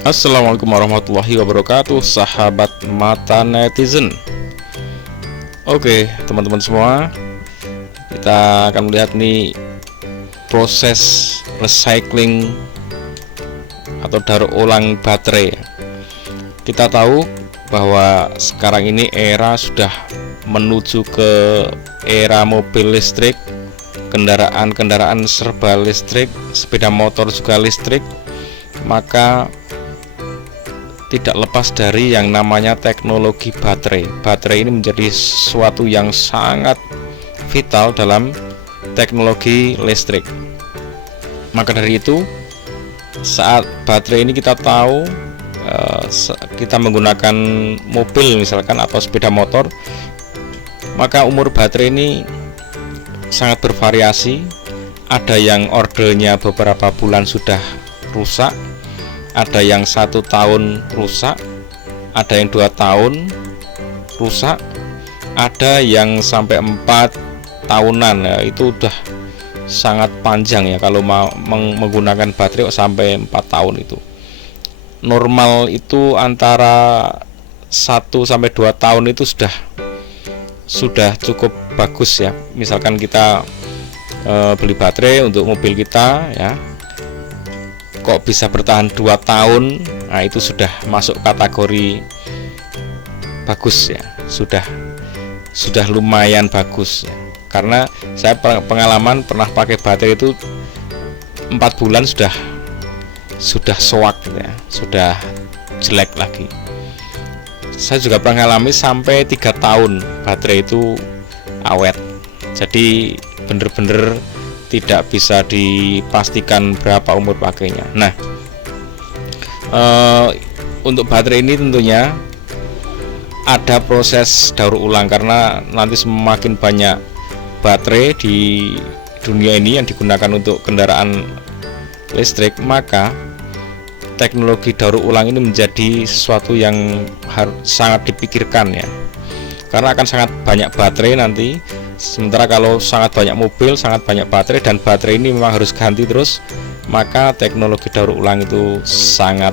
Assalamualaikum warahmatullahi wabarakatuh, sahabat mata netizen. Oke, teman-teman semua, kita akan melihat nih proses recycling atau daur ulang baterai. Kita tahu bahwa sekarang ini era sudah menuju ke era mobil listrik, kendaraan-kendaraan serba listrik, sepeda motor juga listrik. Maka tidak lepas dari yang namanya teknologi baterai. Baterai ini menjadi sesuatu yang sangat vital dalam teknologi listrik. Maka dari itu, saat baterai ini kita tahu kita menggunakan mobil misalkan atau sepeda motor, maka umur baterai ini sangat bervariasi. Ada yang ordernya beberapa bulan sudah rusak, ada yang 1 tahun rusak, ada yang 2 tahun rusak, ada yang sampai 4 tahunan. Ya, itu udah sangat panjang ya kalau mau menggunakan baterai sampai 4 tahun itu. Normal itu antara 1 sampai 2 tahun itu sudah cukup bagus ya. Misalkan kita beli baterai untuk mobil kita ya, kok bisa bertahan 2 tahun, nah itu sudah masuk kategori bagus ya, sudah lumayan bagus ya. Karena saya pengalaman pernah pakai baterai itu 4 bulan sudah soak ya, sudah jelek lagi. Saya juga pernah mengalami sampai 3 tahun baterai itu awet. Jadi bener-bener tidak bisa dipastikan berapa umur pakainya. Nah, untuk baterai ini tentunya ada proses daur ulang, karena nanti semakin banyak baterai di dunia ini yang digunakan untuk kendaraan listrik, maka teknologi daur ulang ini menjadi sesuatu yang sangat dipikirkan ya, karena akan sangat banyak baterai nanti. Sementara kalau sangat banyak mobil, sangat banyak baterai, dan baterai ini memang harus ganti terus, maka teknologi daur ulang itu sangat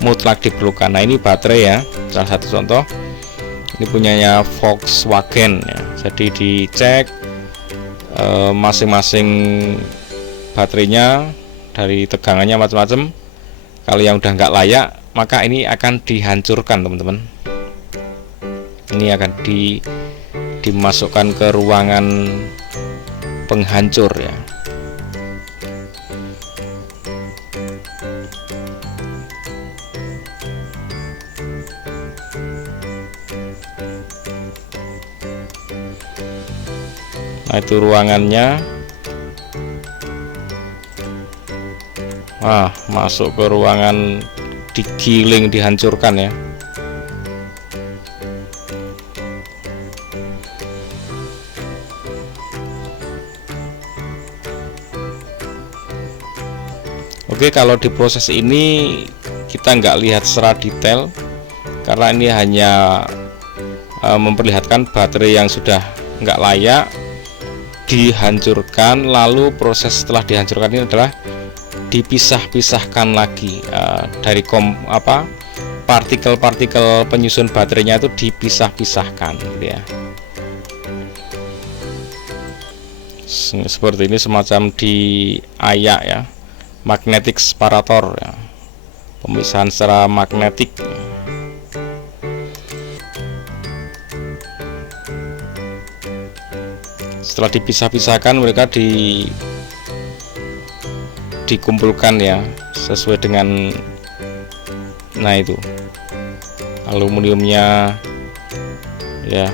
mutlak diperlukan. Nah, ini baterai ya, salah satu contoh. Ini punyanya Volkswagen ya. Jadi dicek masing-masing baterainya dari tegangannya macam-macam. Kalau yang udah nggak layak, maka ini akan dihancurkan, teman-teman. Ini akan dimasukkan ke ruangan penghancur ya. Nah, itu ruangannya. Masuk ke ruangan, digiling, dihancurkan ya. Oke, kalau di proses ini kita nggak lihat secara detail, karena ini hanya memperlihatkan baterai yang sudah nggak layak dihancurkan. Lalu proses setelah dihancurkan ini adalah dipisah-pisahkan lagi dari partikel-partikel penyusun baterainya itu dipisah-pisahkan gitu ya. Seperti ini, semacam diayak ya, magnetic separator ya, pemisahan secara magnetik. Setelah dipisah-pisahkan, mereka dikumpulkan ya sesuai dengan, nah itu aluminiumnya ya,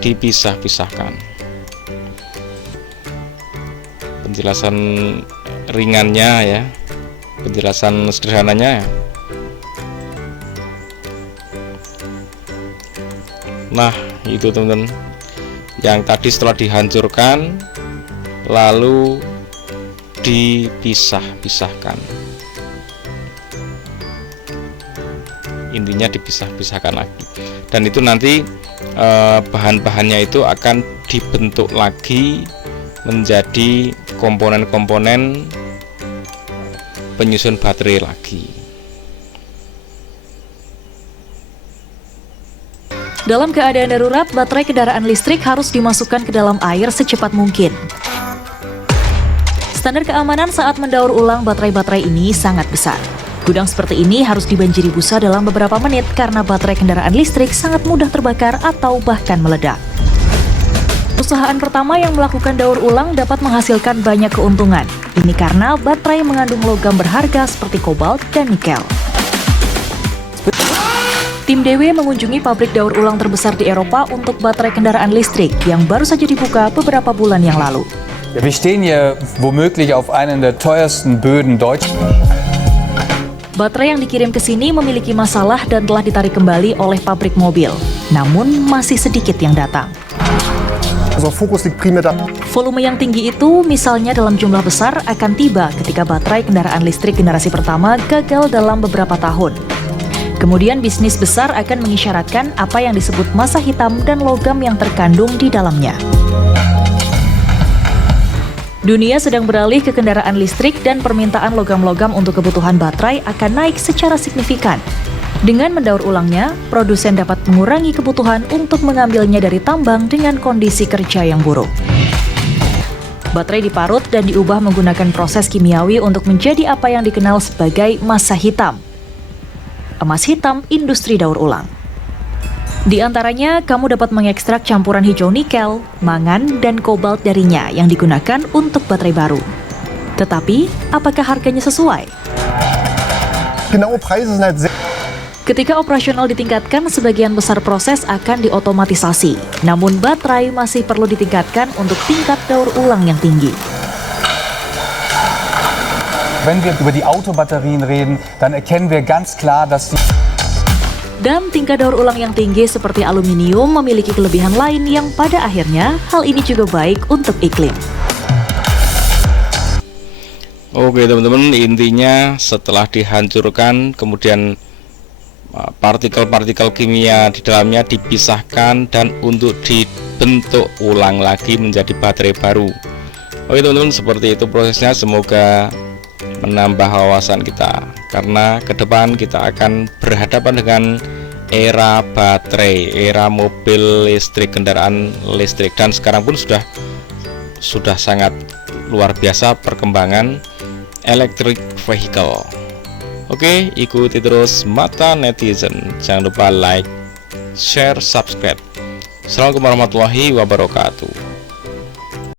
dipisah-pisahkan. Penjelasan ringannya ya, penjelasan sederhananya ya. Nah, itu teman-teman, yang tadi setelah dihancurkan lalu dipisah-pisahkan. Intinya dipisah-pisahkan lagi, dan itu nanti bahan-bahannya itu akan dibentuk lagi menjadi komponen-komponen penyusun baterai lagi. Dalam keadaan darurat, baterai kendaraan listrik harus dimasukkan ke dalam air secepat mungkin. Standar keamanan saat mendaur ulang baterai-baterai ini sangat besar. Gudang seperti ini harus dibanjiri busa dalam beberapa menit karena baterai kendaraan listrik sangat mudah terbakar atau bahkan meledak. Perusahaan pertama yang melakukan daur ulang dapat menghasilkan banyak keuntungan. Ini karena baterai mengandung logam berharga seperti kobalt dan nikel. Tim DW mengunjungi pabrik daur ulang terbesar di Eropa untuk baterai kendaraan listrik yang baru saja dibuka beberapa bulan yang lalu. Ja, wir stehen hier womöglich auf einen der teuersten Böden Deutschlands. Baterai yang dikirim ke sini memiliki masalah dan telah ditarik kembali oleh pabrik mobil. Namun masih sedikit yang datang. Volume yang tinggi itu misalnya dalam jumlah besar akan tiba ketika baterai kendaraan listrik generasi pertama gagal dalam beberapa tahun. Kemudian bisnis besar akan mengisyaratkan apa yang disebut masa hitam dan logam yang terkandung di dalamnya. Dunia sedang beralih ke kendaraan listrik dan permintaan logam-logam untuk kebutuhan baterai akan naik secara signifikan. Dengan mendaur ulangnya, produsen dapat mengurangi kebutuhan untuk mengambilnya dari tambang dengan kondisi kerja yang buruk. Baterai diparut dan diubah menggunakan proses kimiawi untuk menjadi apa yang dikenal sebagai masa hitam. Emas hitam industri daur ulang. Di antaranya, kamu dapat mengekstrak campuran hijau nikel, mangan, dan kobalt darinya yang digunakan untuk baterai baru. Tetapi, apakah harganya sesuai? Ketika operasional ditingkatkan, sebagian besar proses akan diotomatisasi. Namun baterai masih perlu ditingkatkan untuk tingkat daur ulang yang tinggi. Wenn wir über die Autobatterien reden, dann erkennen wir ganz klar, dass die Dan tingkat daur ulang yang tinggi seperti aluminium memiliki kelebihan lain yang pada akhirnya hal ini juga baik untuk iklim. Oke teman-teman, intinya setelah dihancurkan kemudian partikel-partikel kimia di dalamnya dipisahkan dan untuk dibentuk ulang lagi menjadi baterai baru. Oke teman-teman, seperti itu prosesnya. Semoga menambah wawasan kita, karena ke depan kita akan berhadapan dengan era baterai, era mobil listrik, kendaraan listrik, dan sekarang pun sudah sangat luar biasa perkembangan electric vehicle. Oke, ikuti terus Mata Netizen, jangan lupa like, share, subscribe. Assalamualaikum warahmatullahi wabarakatuh.